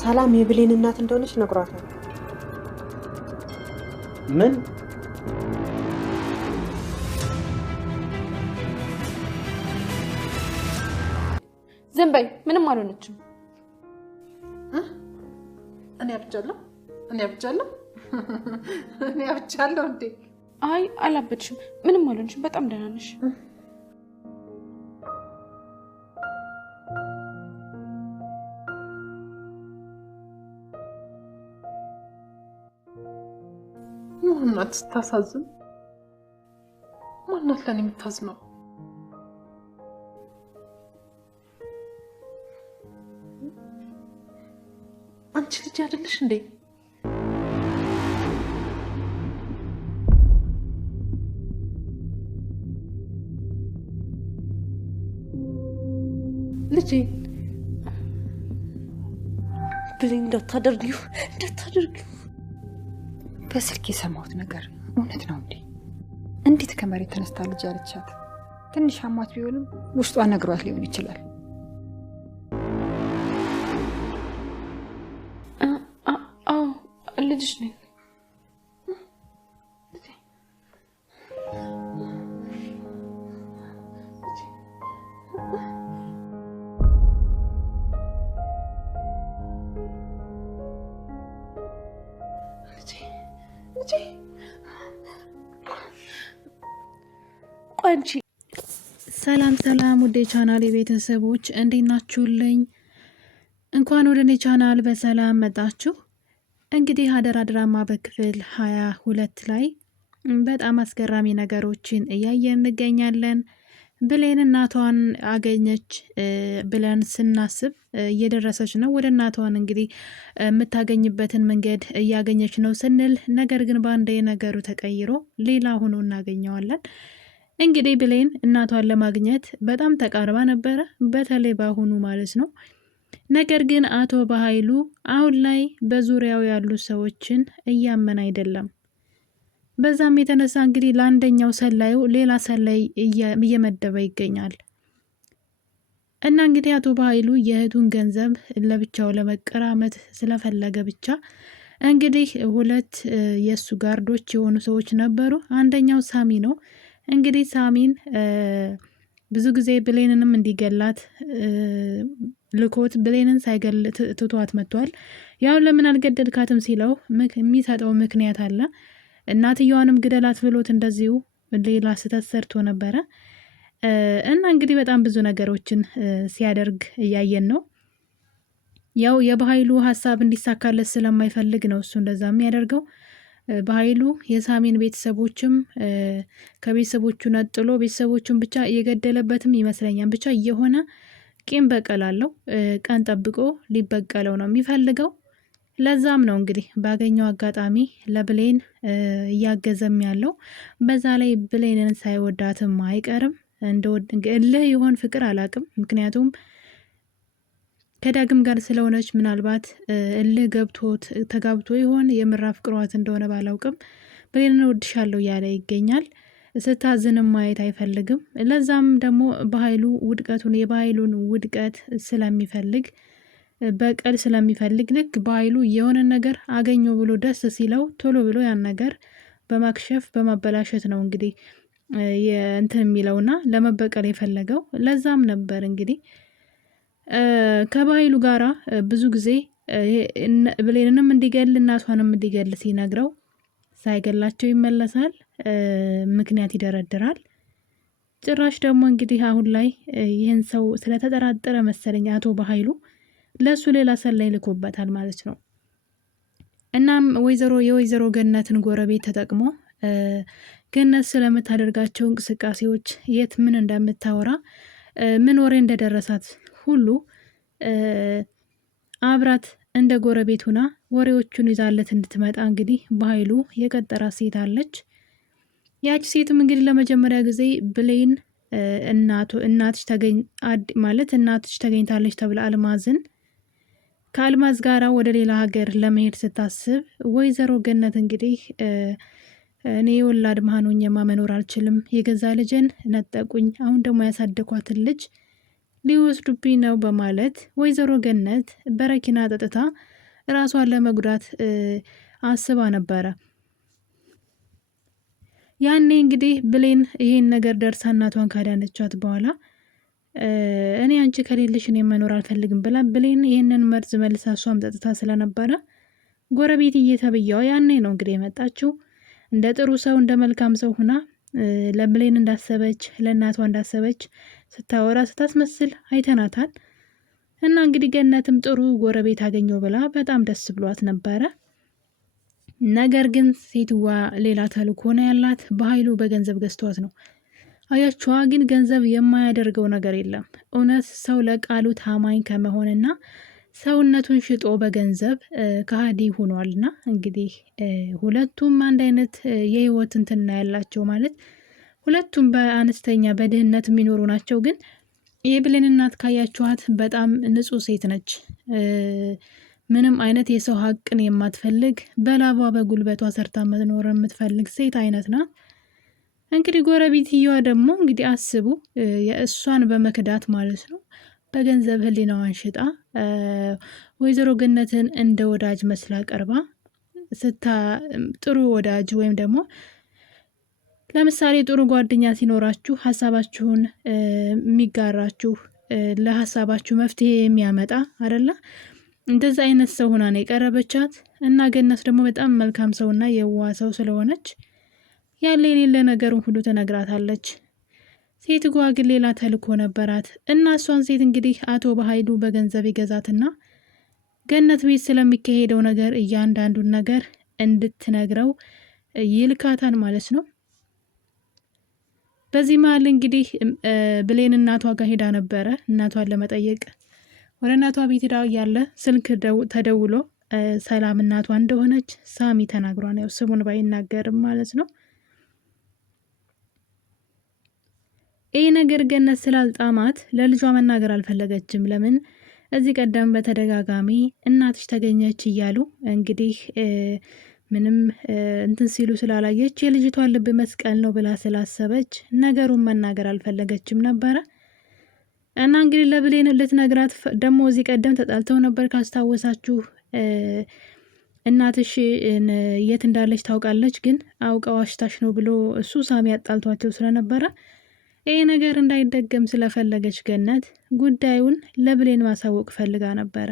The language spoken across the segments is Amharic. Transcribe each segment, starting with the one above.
ሰላም የብሌን እናት እንደሆነች ነግሯታል። ምን? ዝም በይ፣ ምንም አልሆነችም። እኔ አብጃለሁ እንዴ? አይ አላበድሽም፣ ምንም አልሆነችም። በጣም ደህና ነሽ። ማናት ስታሳዝን? ማናት ለኔ የምታዝነው? አንቺ ልጅ አይደለሽ እንዴ? ልጄ ብሌን እንዳታደርጊው። በስልክ የሰማሁት ነገር እውነት ነው እንዴ? እንዴት ከመሬት ተነስታ ልጅ አለቻት? ትንሽ አሟት ቢሆንም ውስጧ ነግሯት ሊሆን ይችላል። አዎ ልጅሽ ነኝ። ቆንቺ ሰላም ውዴ ቻናል የቤተሰቦች እንዴት ናችሁልኝ? እንኳን ወደ እኔ ቻናል በሰላም መጣችሁ። እንግዲህ ሀደራ ድራማ በክፍል 22 ላይ በጣም አስገራሚ ነገሮችን እያየን እንገኛለን። ብሌን እናቷን አገኘች ብለን ስናስብ እየደረሰች ነው ወደ እናቷን እንግዲህ የምታገኝበትን መንገድ እያገኘች ነው ስንል፣ ነገር ግን በአንዴ ነገሩ ተቀይሮ ሌላ ሆኖ እናገኘዋለን። እንግዲህ ብሌን እናቷን ለማግኘት በጣም ተቃርባ ነበረ፣ በተለይ በአሁኑ ማለት ነው። ነገር ግን አቶ በኃይሉ አሁን ላይ በዙሪያው ያሉ ሰዎችን እያመን አይደለም። በዛም የተነሳ እንግዲህ ለአንደኛው ሰላዩ ሌላ ሰላይ እየመደበ ይገኛል። እና እንግዲህ አቶ በኃይሉ የእህቱን ገንዘብ ለብቻው ለመቀራመት ስለፈለገ ብቻ እንግዲህ ሁለት የእሱ ጋርዶች የሆኑ ሰዎች ነበሩ። አንደኛው ሳሚ ነው። እንግዲህ ሳሚን ብዙ ጊዜ ብሌንንም እንዲገላት ልኮት ብሌንን ሳይገል ትቷት መጥቷል። ያው ለምን አልገደልካትም ሲለው የሚሰጠው ምክንያት አለ። እናትየዋንም ግደላት ብሎት እንደዚሁ ሌላ ስህተት ሰርቶ ነበረ። እና እንግዲህ በጣም ብዙ ነገሮችን ሲያደርግ እያየን ነው። ያው የበኃይሉ ሀሳብ እንዲሳካለት ስለማይፈልግ ነው እሱ እንደዛ የሚያደርገው። በኃይሉ የሳሚን ቤተሰቦችም ከቤተሰቦቹ ነጥሎ ቤተሰቦቹን ብቻ የገደለበትም ይመስለኛል። ብቻ የሆነ ቂም በቀል አለው። ቀን ጠብቆ ሊበቀለው ነው የሚፈልገው። ለዛም ነው እንግዲህ ባገኘው አጋጣሚ ለብሌን እያገዘም ያለው። በዛ ላይ ብሌንን ሳይወዳትም አይቀርም። እልህ ይሆን ፍቅር አላቅም። ምክንያቱም ከዳግም ጋር ስለሆነች ምናልባት እልህ ገብቶት ተጋብቶ ይሆን የምራ ፍቅሯት እንደሆነ ባላውቅም ብሌንን እወድሻለሁ እያለ ይገኛል። ስታዝንም ማየት አይፈልግም። ለዛም ደግሞ በኃይሉ የበኃይሉን ውድቀት ስለሚፈልግ በቀል ስለሚፈልግ ልክ በኃይሉ የሆነ ነገር አገኘው ብሎ ደስ ሲለው ቶሎ ብሎ ያን ነገር በማክሸፍ በማበላሸት ነው እንግዲህ እንትን የሚለውና ለመበቀል የፈለገው። ለዛም ነበር እንግዲህ ከበኃይሉ ጋራ ብዙ ጊዜ ብሌንንም እንዲገል እናቷንም እንዲገል ሲነግረው ሳይገላቸው ይመለሳል። ምክንያት ይደረድራል። ጭራሽ ደግሞ እንግዲህ አሁን ላይ ይህን ሰው ስለተጠራጠረ መሰለኝ አቶ በኃይሉ ለሱ ሌላ ሰላይ ልኮበታል ማለት ነው። እናም የወይዘሮ ገነትን ጎረቤት ተጠቅሞ ገነት ስለምታደርጋቸው እንቅስቃሴዎች የት ምን እንደምታወራ ምን ወሬ እንደደረሳት ሁሉ አብራት እንደ ጎረቤት ሁና ወሬዎቹን ይዛለት እንድትመጣ እንግዲህ በኃይሉ የቀጠራት ሴት አለች። ያቺ ሴትም እንግዲህ ለመጀመሪያ ጊዜ ብሌን እናትሽ ተገኝታለች ተብላ አልማዝን ከአልማዝ ጋራ ወደ ሌላ ሀገር ለመሄድ ስታስብ ወይዘሮ ገነት እንግዲህ እኔ የወላድ መሃኑኝማ መኖር አልችልም፣ የገዛ ልጅን ነጠቁኝ፣ አሁን ደግሞ ያሳደኳትን ልጅ ሊወስዱብኝ ነው በማለት ወይዘሮ ገነት በረኪና ጠጥታ ራሷን ለመጉዳት አስባ ነበረ። ያኔ እንግዲህ ብሌን ይሄን ነገር ደርሳ እናቷን ካዳነቻት በኋላ እኔ አንቺ ከሌለሽ እኔ መኖር አልፈልግም ብላ ብሌን ይሄንን መርዝ መልሳ እሷም ጠጥታ ስለነበረ ጎረቤት እየተብያው ያኔ ነው እንግዲህ የመጣችው። እንደ ጥሩ ሰው እንደ መልካም ሰው ሁና ለብሌን እንዳሰበች ለእናቷ እንዳሰበች ስታወራ ስታስመስል አይተናታል። እና እንግዲህ ገነትም ጥሩ ጎረቤት አገኘው ብላ በጣም ደስ ብሏት ነበረ። ነገር ግን ሴትዋ ሌላ ተልእኮ ነው ያላት። በኃይሉ በገንዘብ ገዝቷት ነው። አያችዋ ግን ገንዘብ የማያደርገው ነገር የለም። እውነት ሰው ለቃሉ ታማኝ ከመሆንና ሰውነቱን ሽጦ በገንዘብ ከሃዲ ሆኗልና እንግዲህ ሁለቱም አንድ አይነት የህይወት እንትና ያላቸው ማለት ሁለቱም በአነስተኛ በድህነት የሚኖሩ ናቸው። ግን የብሌን እናት ካያችኋት በጣም ንጹህ ሴት ነች። ምንም አይነት የሰው ሀቅን የማትፈልግ በላቧ በጉልበቷ ሰርታ መኖር የምትፈልግ ሴት አይነት ናት። እንግዲህ ጎረቤትየዋ ደግሞ እንግዲህ አስቡ የእሷን በመክዳት ማለት ነው በገንዘብ ህሊናዋን ሽጣ ወይዘሮ ገነትን እንደ ወዳጅ መስላ ቀርባ ጥሩ ወዳጅ ወይም ደግሞ ለምሳሌ ጥሩ ጓደኛ ሲኖራችሁ ሀሳባችሁን የሚጋራችሁ ለሀሳባችሁ መፍትሄ የሚያመጣ አይደለ? እንደዛ አይነት ሰው ሆና ነው የቀረበቻት። እና ገነት ደግሞ በጣም መልካም ሰውና የዋህ ሰው ስለሆነች ያለ የሌለ ነገሩን ሁሉ ትነግራታለች። ሴትዋ ግን ሌላ ተልእኮ ነበራት እና እሷን ሴት እንግዲህ አቶ በኃይሉ በገንዘብ ይገዛትና ገነት ቤት ስለሚካሄደው ነገር እያንዳንዱን ነገር እንድትነግረው ይልካታል ማለት ነው። በዚህ መሀል እንግዲህ ብሌን እናቷ ጋር ሄዳ ነበረ እናቷን ለመጠየቅ። ወደ እናቷ ቤት ሄዳ ያለ ስልክ ተደውሎ ሰላም እናቷ እንደሆነች ሳሚ ተናግሯን፣ ያው ስሙን ባይናገርም ማለት ነው። ይህ ነገር ገነት ስላልጣማት ለልጇ መናገር አልፈለገችም። ለምን? እዚህ ቀደም በተደጋጋሚ እናትሽ ተገኘች እያሉ እንግዲህ ምንም እንትን ሲሉ ስላላየች የልጅቷን ልብ መስቀል ነው ብላ ስላሰበች ነገሩን መናገር አልፈለገችም ነበረ። እና እንግዲህ ለብሌን ልትነግራት ደግሞ እዚህ ቀደም ተጣልተው ነበር ካስታወሳችሁ። እናትሽ የት እንዳለች ታውቃለች፣ ግን አውቃ ዋሽታሽ ነው ብሎ እሱ ሳሚ ያጣልቷቸው ስለነበረ ይሄ ነገር እንዳይደገም ስለፈለገች ገነት ጉዳዩን ለብሌን ማሳወቅ ፈልጋ ነበረ።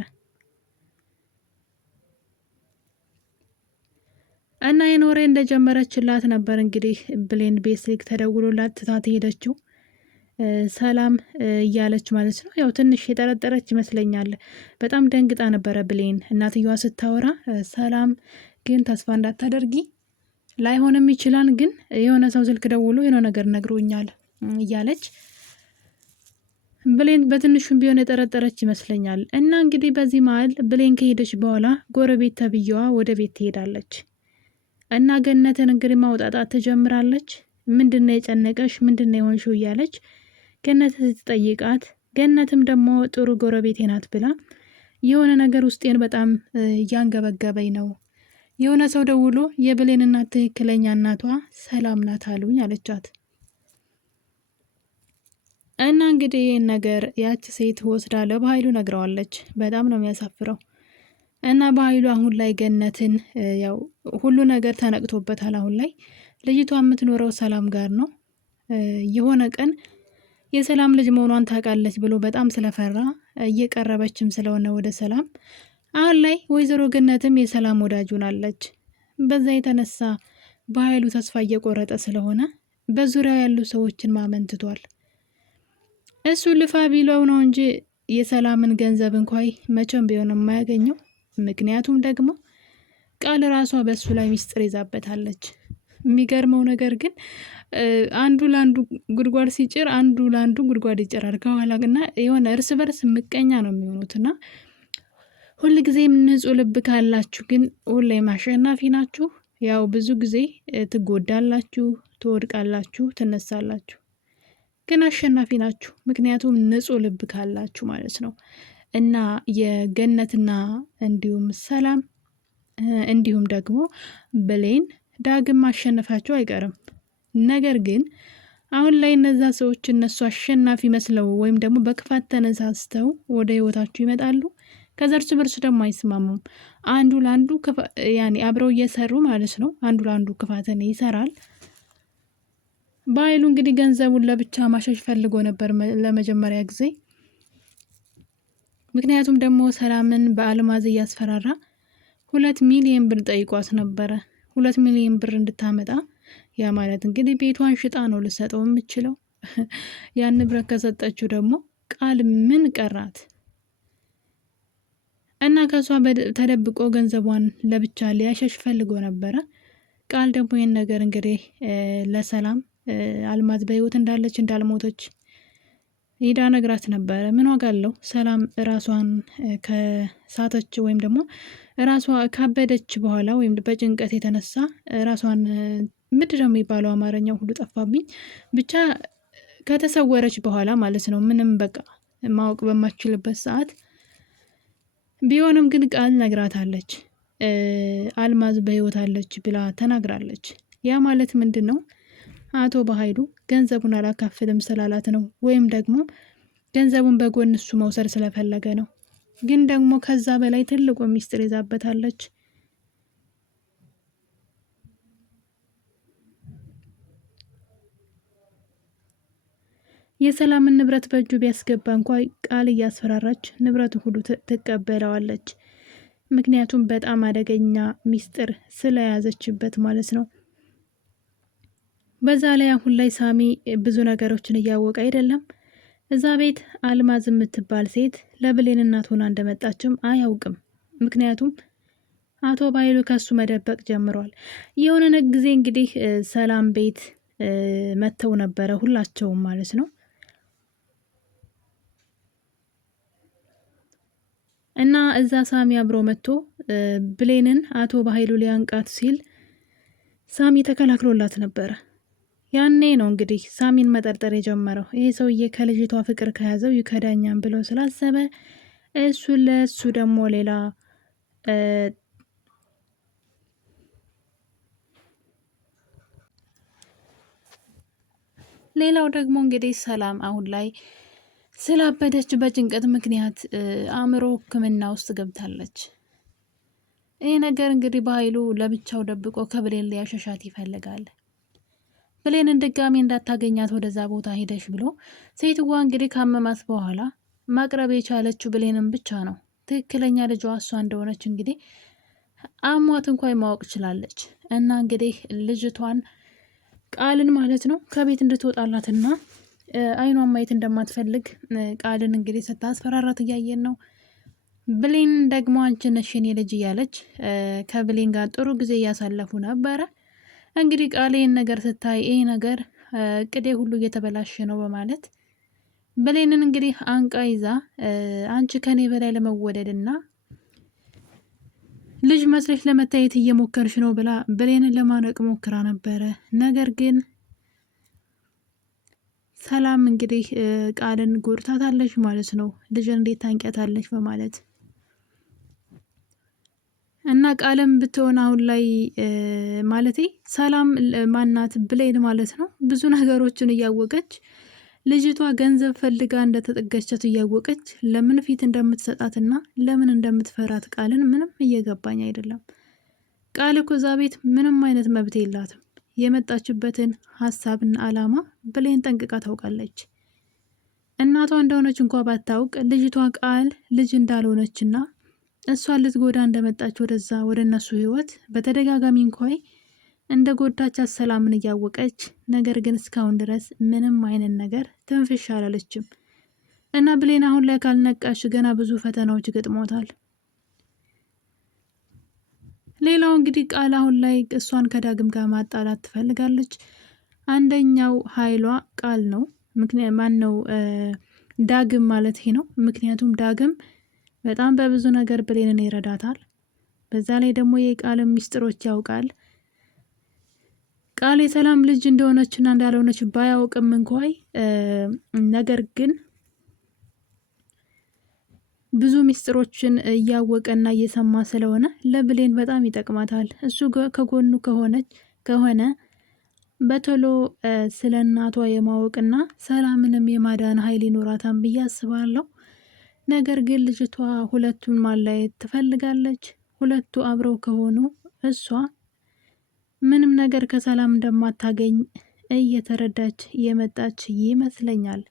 እና የኖሬ እንደጀመረችላት ነበር እንግዲህ ብሌን ቤት ስልክ ተደውሎላት ትታት ሄደችው። ሰላም እያለች ማለት ነው። ያው ትንሽ የጠረጠረች ይመስለኛል። በጣም ደንግጣ ነበረ ብሌን እናትየዋ ስታወራ። ሰላም ግን ተስፋ እንዳታደርጊ ላይሆንም ይችላል፣ ግን የሆነ ሰው ስልክ ደውሎ የሆነ ነገር ነግሮኛል እያለች ብሌን በትንሹም ቢሆን የጠረጠረች ይመስለኛል። እና እንግዲህ በዚህ መሀል ብሌን ከሄደች በኋላ ጎረቤት ተብዬዋ ወደ ቤት ትሄዳለች እና ገነትን እንግዲህ ማውጣጣት ትጀምራለች። ምንድነው የጨነቀሽ? ምንድነው የሆንሽው? እያለች ገነት ስትጠይቃት ገነትም ደግሞ ጥሩ ጎረቤቴ ናት ብላ የሆነ ነገር ውስጤን በጣም እያንገበገበኝ ነው፣ የሆነ ሰው ደውሎ የብሌን እናት ትክክለኛ እናቷ ሰላም ናት አሉኝ አለቻት። እና እንግዲህ ይህን ነገር ያች ሴት ወስዳ ለበኃይሉ ነግረዋለች። በጣም ነው የሚያሳፍረው። እና በኃይሉ አሁን ላይ ገነትን ያው ሁሉ ነገር ተነቅቶበታል። አሁን ላይ ልጅቷ የምትኖረው ሰላም ጋር ነው። የሆነ ቀን የሰላም ልጅ መሆኗን ታውቃለች ብሎ በጣም ስለፈራ እየቀረበችም ስለሆነ ወደ ሰላም አሁን ላይ ወይዘሮ ገነትም የሰላም ወዳጅ ሆናለች። በዛ የተነሳ በኃይሉ ተስፋ እየቆረጠ ስለሆነ በዙሪያው ያሉ ሰዎችን ማመን ትቷል። እሱ ልፋ ቢለው ነው እንጂ የሰላምን ገንዘብ እንኳን መቼም ቢሆን የማያገኘው። ምክንያቱም ደግሞ ቃል ራሷ በእሱ ላይ ሚስጥር ይዛበታለች። የሚገርመው ነገር ግን አንዱ ለአንዱ ጉድጓድ ሲጭር አንዱ ለአንዱ ጉድጓድ ይጭራል ከኋላ እና የሆነ እርስ በርስ ምቀኛ ነው የሚሆኑትና ሁልጊዜም ንጹህ ልብ ካላችሁ ግን ሁሌም አሸናፊ ናችሁ። ያው ብዙ ጊዜ ትጎዳላችሁ፣ ትወድቃላችሁ፣ ትነሳላችሁ፣ ግን አሸናፊ ናችሁ። ምክንያቱም ንጹህ ልብ ካላችሁ ማለት ነው። እና የገነትና እንዲሁም ሰላም እንዲሁም ደግሞ ብሌን ዳግም ማሸነፋቸው አይቀርም። ነገር ግን አሁን ላይ እነዛ ሰዎች እነሱ አሸናፊ መስለው ወይም ደግሞ በክፋት ተነሳስተው ወደ ህይወታችሁ ይመጣሉ። ከዛ እርስ በርስ ደግሞ አይስማሙም። አንዱ ለአንዱ ያኔ አብረው እየሰሩ ማለት ነው። አንዱ ለአንዱ ክፋትን ይሰራል። በኃይሉ እንግዲህ ገንዘቡን ለብቻ ማሸሽ ፈልጎ ነበር ለመጀመሪያ ጊዜ። ምክንያቱም ደግሞ ሰላምን በአልማዝ እያስፈራራ 2 ሚሊዮን ብር ጠይቋት ነበረ። 2 ሚሊዮን ብር እንድታመጣ። ያ ማለት እንግዲህ ቤቷን ሽጣ ነው ልሰጠው የምችለው። ያን ንብረት ከሰጠችው ደግሞ ቃል ምን ቀራት? እና ከሷ ተደብቆ ገንዘቧን ለብቻ ሊያሸሽ ፈልጎ ነበረ። ቃል ደግሞ ይህን ነገር እንግዲህ ለሰላም አልማዝ በህይወት እንዳለች እንዳልሞተች ሄዳ ነግራት ነበረ። ምን ዋጋ አለው? ሰላም ራሷን ከሳተች ወይም ደግሞ ራሷ ካበደች በኋላ ወይም በጭንቀት የተነሳ ራሷን ምድር የሚባለው አማርኛው ሁሉ ጠፋብኝ። ብቻ ከተሰወረች በኋላ ማለት ነው። ምንም በቃ ማወቅ በማችልበት ሰዓት ቢሆንም ግን ቃል ነግራታለች። አልማዝ በህይወት አለች ብላ ተናግራለች። ያ ማለት ምንድን ነው? አቶ በኃይሉ ገንዘቡን አላካፍልም ስላላት ነው። ወይም ደግሞ ገንዘቡን በጎን እሱ መውሰድ ስለፈለገ ነው። ግን ደግሞ ከዛ በላይ ትልቁ ሚስጥር ይዛበታለች። የሰላምን ንብረት በእጁ ቢያስገባ እንኳ ቃል እያስፈራራች ንብረቱ ሁሉ ትቀበለዋለች። ምክንያቱም በጣም አደገኛ ሚስጥር ስለያዘችበት ማለት ነው። በዛ ላይ አሁን ላይ ሳሚ ብዙ ነገሮችን እያወቀ አይደለም። እዛ ቤት አልማዝ የምትባል ሴት ለብሌን እናት ሆና እንደመጣችም አያውቅም። ምክንያቱም አቶ በኃይሉ ከሱ መደበቅ ጀምሯል። የሆነ ጊዜ እንግዲህ ሰላም ቤት መተው ነበረ ሁላቸውም ማለት ነው። እና እዛ ሳሚ አብሮ መጥቶ ብሌንን አቶ በኃይሉ ሊያንቃት ሲል ሳሚ ተከላክሎላት ነበረ። ያኔ ነው እንግዲህ ሳሚን መጠርጠር የጀመረው። ይሄ ሰውዬ ከልጅቷ ፍቅር ከያዘው ይከዳኛም ብሎ ስላሰበ እሱ ለሱ ደግሞ ሌላ ሌላው ደግሞ እንግዲህ ሰላም አሁን ላይ ስላበደች በጭንቀት ምክንያት አእምሮ ሕክምና ውስጥ ገብታለች። ይህ ነገር እንግዲህ በኃይሉ ለብቻው ደብቆ ከብሌን ሊያሸሻት ይፈልጋል። ብሌንን ድጋሚ እንዳታገኛት ወደዛ ቦታ ሄደሽ ብሎ ሴትዋ እንግዲህ ካመማት በኋላ ማቅረብ የቻለችው ብሌንን ብቻ ነው። ትክክለኛ ልጇ እሷ እንደሆነች እንግዲህ አሟት እንኳን ማወቅ ችላለች። እና እንግዲህ ልጅቷን ቃልን ማለት ነው ከቤት እንድትወጣላትና አይኗን ማየት እንደማትፈልግ ቃልን እንግዲህ ስታስፈራራት እያየን ነው። ብሌን ደግሞ አንቺ ነሽ የኔ ልጅ እያለች ከብሌን ጋር ጥሩ ጊዜ እያሳለፉ ነበረ። እንግዲህ ቃል ይህን ነገር ስታይ ይህ ነገር እቅዴ ሁሉ እየተበላሸ ነው በማለት ብሌንን እንግዲህ አንቃ ይዛ አንቺ ከኔ በላይ ለመወደድና ልጅ መስለሽ ለመታየት እየሞከርሽ ነው ብላ ብሌንን ለማነቅ ሞክራ ነበረ። ነገር ግን ሰላም እንግዲህ ቃልን ጎድታታለች ማለት ነው። ልጅን እንዴት ታንቂያታለች በማለት እና ቃልም ብትሆን አሁን ላይ ማለቴ ሰላም ማናት ብሌን ማለት ነው ብዙ ነገሮችን እያወቀች ልጅቷ ገንዘብ ፈልጋ እንደተጠገቻት እያወቀች ለምን ፊት እንደምትሰጣትና ለምን እንደምትፈራት ቃልን ምንም እየገባኝ አይደለም። ቃል እኮ እዛ ቤት ምንም አይነት መብት የላትም። የመጣችበትን ሀሳብና አላማ ብሌን ጠንቅቃ ታውቃለች። እናቷ እንደሆነች እንኳ ባታውቅ ልጅቷ ቃል ልጅ እንዳልሆነችና እሷን ልትጎዳ እንደመጣች ወደዛ ወደ እነሱ ህይወት በተደጋጋሚ እንኳይ እንደ ጎዳቻት ሰላምን እያወቀች ነገር ግን እስካሁን ድረስ ምንም አይነት ነገር ትንፍሽ አላለችም። እና ብሌን አሁን ላይ ካልነቃሽ ገና ብዙ ፈተናዎች ገጥሞታል። ሌላው እንግዲህ ቃል አሁን ላይ እሷን ከዳግም ጋር ማጣላት ትፈልጋለች። አንደኛው ኃይሏ ቃል ነው። ምክንያት ማን ነው? ዳግም ማለት ይሄ ነው። ምክንያቱም ዳግም በጣም በብዙ ነገር ብሌንን ይረዳታል። በዛ ላይ ደግሞ የቃልም ሚስጥሮች ያውቃል። ቃል የሰላም ልጅ እንደሆነችና እንዳልሆነች ባያውቅም እንኳን ነገር ግን ብዙ ሚስጥሮችን እያወቀና እየሰማ ስለሆነ ለብሌን በጣም ይጠቅማታል። እሱ ከጎኑ ከሆነ በቶሎ ስለ እናቷ የማወቅና ሰላምንም የማዳን ኃይል ይኖራታን ብዬ አስባለሁ። ነገር ግን ልጅቷ ሁለቱን ማለየት ትፈልጋለች። ሁለቱ አብረው ከሆኑ እሷ ምንም ነገር ከሰላም እንደማታገኝ እየተረዳች የመጣች ይመስለኛል።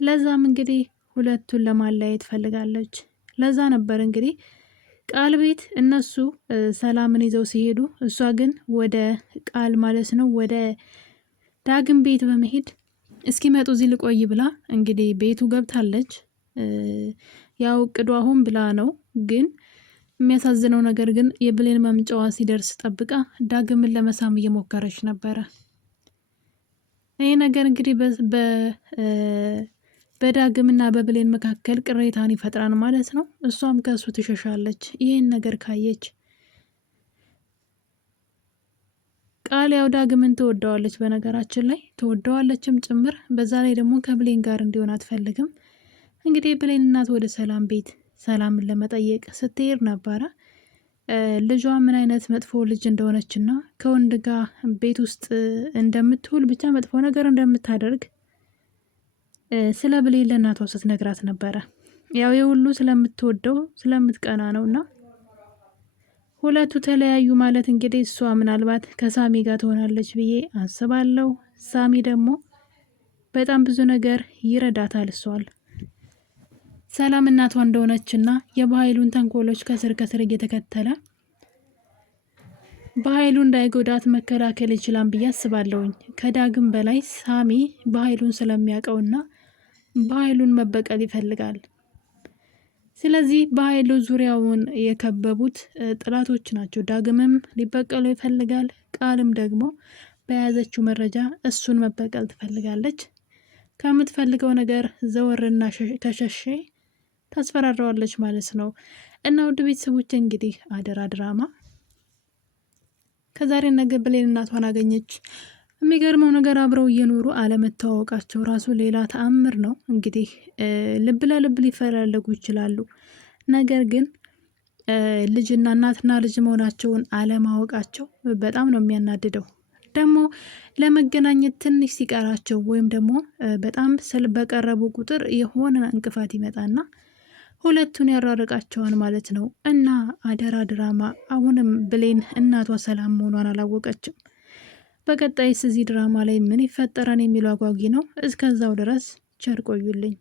ለዛም እንግዲህ ሁለቱን ለማለያየት ፈልጋለች። ለዛ ነበር እንግዲህ ቃል ቤት እነሱ ሰላምን ይዘው ሲሄዱ እሷ ግን ወደ ቃል ማለት ነው ወደ ዳግም ቤት በመሄድ እስኪመጡ እዚህ ልቆይ ብላ እንግዲህ ቤቱ ገብታለች። ያው እቅዷ ሆን ብላ ነው። ግን የሚያሳዝነው ነገር ግን የብሌን መምጫዋ ሲደርስ ጠብቃ ዳግምን ለመሳም እየሞከረች ነበረ። ይህ ነገር እንግዲህ በዳግምና በብሌን መካከል ቅሬታን ይፈጥራል ማለት ነው። እሷም ከእሱ ትሸሻለች። ይህን ነገር ካየች ቃል ያው ዳግምን ትወደዋለች፣ በነገራችን ላይ ትወደዋለችም ጭምር። በዛ ላይ ደግሞ ከብሌን ጋር እንዲሆን አትፈልግም። እንግዲህ ብሌን እናት ወደ ሰላም ቤት ሰላምን ለመጠየቅ ስትሄድ ነበረ። ልጇ ምን አይነት መጥፎ ልጅ እንደሆነችና ከወንድ ጋር ቤት ውስጥ እንደምትውል ብቻ መጥፎ ነገር እንደምታደርግ ስለ ብሌን ለእናቷ ስትነግራት ነበረ። ያው የሁሉ ስለምትወደው ስለምትቀና ነውና ሁለቱ ተለያዩ ማለት እንግዲህ እሷ ምናልባት ከሳሚ ጋር ትሆናለች ብዬ አስባለሁ። ሳሚ ደግሞ በጣም ብዙ ነገር ይረዳታል። እሷል ሰላም እናቷ እንደሆነችና የበኃይሉን ተንኮሎች ከስር ከስር እየተከተለ በኃይሉ እንዳይጎዳት መከላከል ይችላል ብዬ አስባለሁኝ። ከዳግም በላይ ሳሚ በኃይሉን ስለሚያውቀውና በኃይሉን መበቀል ይፈልጋል። ስለዚህ በኃይሉ ዙሪያውን የከበቡት ጥላቶች ናቸው። ዳግምም ሊበቀሉ ይፈልጋል። ቃልም ደግሞ በያዘችው መረጃ እሱን መበቀል ትፈልጋለች። ከምትፈልገው ነገር ዘወርና ከሸሼ ታስፈራራዋለች ማለት ነው። እና ውድ ቤተሰቦች እንግዲህ አደራ ድራማ ከዛሬ ነገ ብሌን እናቷን አገኘች። የሚገርመው ነገር አብረው እየኖሩ አለመተዋወቃቸው ራሱ ሌላ ተአምር ነው። እንግዲህ ልብ ለልብ ሊፈላለጉ ይችላሉ። ነገር ግን ልጅና እናትና ልጅ መሆናቸውን አለማወቃቸው በጣም ነው የሚያናድደው። ደግሞ ለመገናኘት ትንሽ ሲቀራቸው ወይም ደግሞ በጣም በቀረቡ ቁጥር የሆነ እንቅፋት ይመጣና ሁለቱን ያራርቃቸዋል ማለት ነው። እና አደራ ድራማ አሁንም ብሌን እናቷ ሰላም መሆኗን አላወቀችም። በቀጣይስ እዚህ ድራማ ላይ ምን ይፈጠራል የሚለው አጓጊ ነው። እስከዛው ድረስ ቸር ቆዩልኝ።